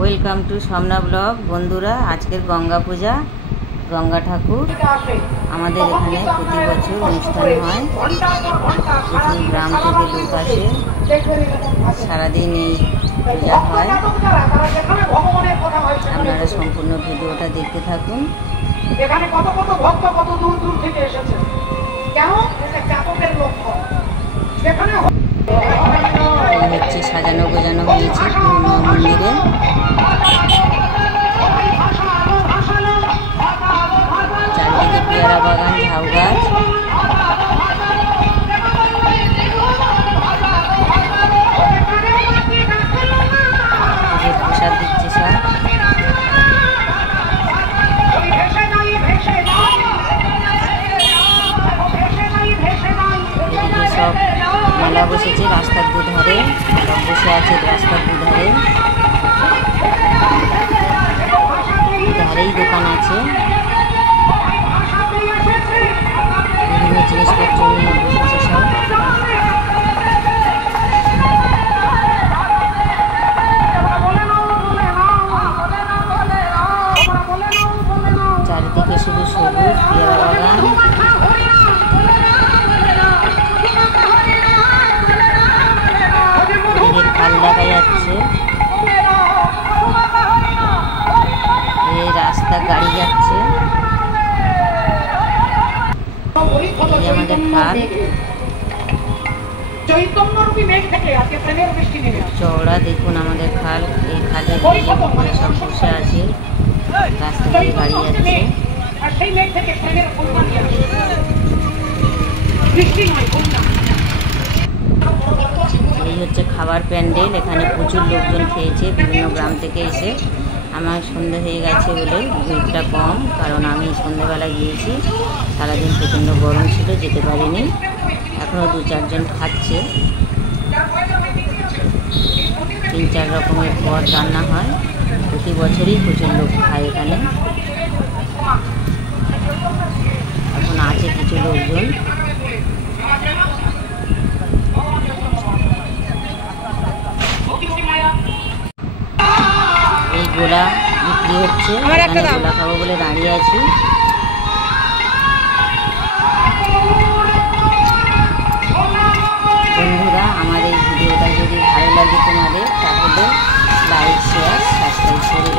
Welcome to Swapna blog. বন্ধুরা, আজকের গঙ্গা পূজা, গঙ্গা ঠাকুর আমাদের এখানে প্রতি বছর অনুষ্ঠান হয়। প্রচুর গ্রাম থেকে লোক আসে, সারাদিন এই পূজা হয়। আপনারা সম্পূর্ণ ভিডিওটা দেখতে থাকুন। এখানে কত কত ভক্ত কত দূর দূর থেকে এসেছে, কেন? এটা জাতকের লক্ষ্য। এখানে হচ্ছে সাজানো গোজানো হয়েছে মন্দিরে। চারদিকে পেয়ারা বাগান, ঝাউ গাছ। প্রসাদ দিচ্ছে সব। এদিকে সব মেলা বসেছে রাস্তার দুধারে, সব বসে আছে রাস্তার দুধারে। ধারেই দোকান আছে, বিভিন্ন জিনিসপত্র নিয়ে বসেছে সব। চারিদিকে শুধু সবুজ পেয়ারা বাগান। এদিকে খাল দেখা যাচ্ছে, এই রাস্তা গাড়ি যাচ্ছে। এই আমাদের খাল, চওড়া দেখুন আমাদের খাল। এই খালে সব বসে আছে, রাস্তা দিয়ে গাড়ি যাচ্ছে। এই হচ্ছে খাবার প্যান্ডেল। এখানে প্রচুর লোকজন খেয়েছে, বিভিন্ন গ্রাম থেকে এসে। আমার সন্ধ্যে হয়ে গেছে বলে ভিড়টা কম, কারণ আমি সন্ধ্যেবেলা গিয়েছি। সারাদিন প্রচণ্ড গরম ছিল, যেতে পারিনি। এখনও 2-4 জন খাচ্ছে। 3-4 রকমের পদ রান্না হয়, প্রতি বছরই প্রচুর লোক খায় এখানে। এখন আছে কিছু লোকজন। এই গোলা বিক্রি হচ্ছে, এখানে গোলা খাবো বলে দাঁড়িয়ে আছি। বন্ধুরা, আমার এই ভিডিওটা যদি ভালো লাগে তোমাদের, তাহলে লাইক, শেয়ার, সাবস্ক্রাইব করে